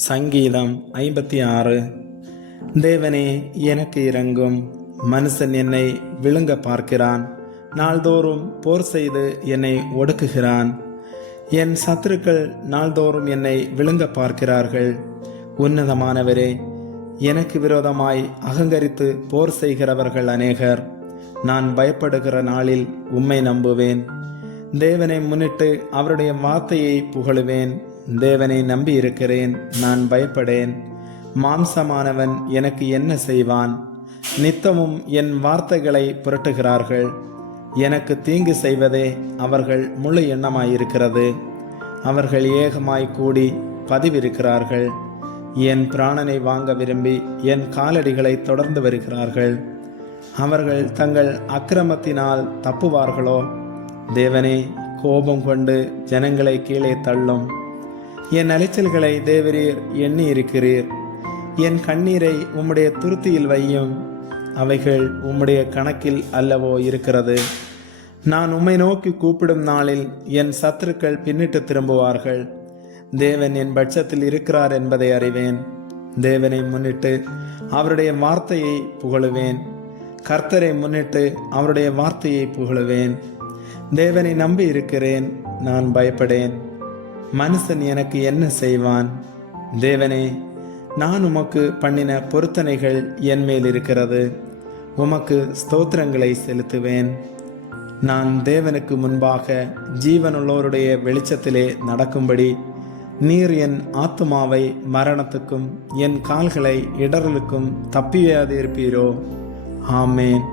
சங்கீதம் 56. தேவனே, எனக்கு இரங்கும். மனுஷன் என்னை விழுங்க பார்க்கிறான். நாள்தோறும் போர் செய்து என்னை ஒடுக்குகிறான். என் சத்துருக்கள் நாள்தோறும் என்னை விழுங்க பார்க்கிறார்கள். உன்னதமானவரே, எனக்கு விரோதமாய் அகங்கரித்து போர் செய்கிறவர்கள் அநேகர். நான் பயப்படுகிற நாளில் உம்மை நம்புவேன். தேவனை முன்னிட்டு அவருடைய வார்த்தையை புகழுவேன். தேவனை நம்பி இருக்கிறேன், நான் பயப்படேன். மாம்சமானவன் எனக்கு என்ன செய்வான்? நித்தமும் என் வார்த்தைகளை புரட்டுகிறார்கள். எனக்கு தீங்கு செய்வதே அவர்கள் முழு எண்ணமாயிருக்கிறது. அவர்கள் ஏகமாய் கூடி பதிவிருக்கிறார்கள். என் பிராணனை வாங்க விரும்பி என் காலடிகளை தொடர்ந்து வருகிறார்கள். அவர்கள் தங்கள் அக்கிரமத்தினால் தப்புவார்களோ? தேவனே, கோபம் கொண்டு ஜனங்களை கீழே தள்ளும். என் அலைச்சல்களை தேவரீர் எண்ணி இருக்கிறீர். என் கண்ணீரை உம்முடைய துருத்தியில் வையும். அவைகள் உம்முடைய கணக்கில் அல்லவோ இருக்கிறது. நான் உம்மை நோக்கி கூப்பிடும் நாளில் என் சத்துருக்கள் பின்னிட்டு திரும்புவார்கள். தேவன் என் பட்சத்தில் இருக்கிறார் என்பதை அறிவேன். தேவனை முன்னிட்டு அவருடைய வார்த்தையை புகழுவேன். கர்த்தரை முன்னிட்டு அவருடைய வார்த்தையை புகழுவேன். தேவனை நம்பி இருக்கிறேன், நான் பயப்படேன். மனுஷன் எனக்கு என்ன செய்வான்? தேவனே, நான் உமக்கு பண்ணின பொருத்தனைகள் என் மேல் இருக்கிறது. உமக்கு ஸ்தோத்திரங்களை செலுத்துவேன். நான் தேவனுக்கு முன்பாக ஜீவனுள்ளோருடைய வெளிச்சத்திலே நடக்கும்படி நீர் என் ஆத்துமாவை மரணத்துக்கும் என் கால்களை இடறலுக்கும் தப்பியாதிருப்பீரோ? ஆமேன்.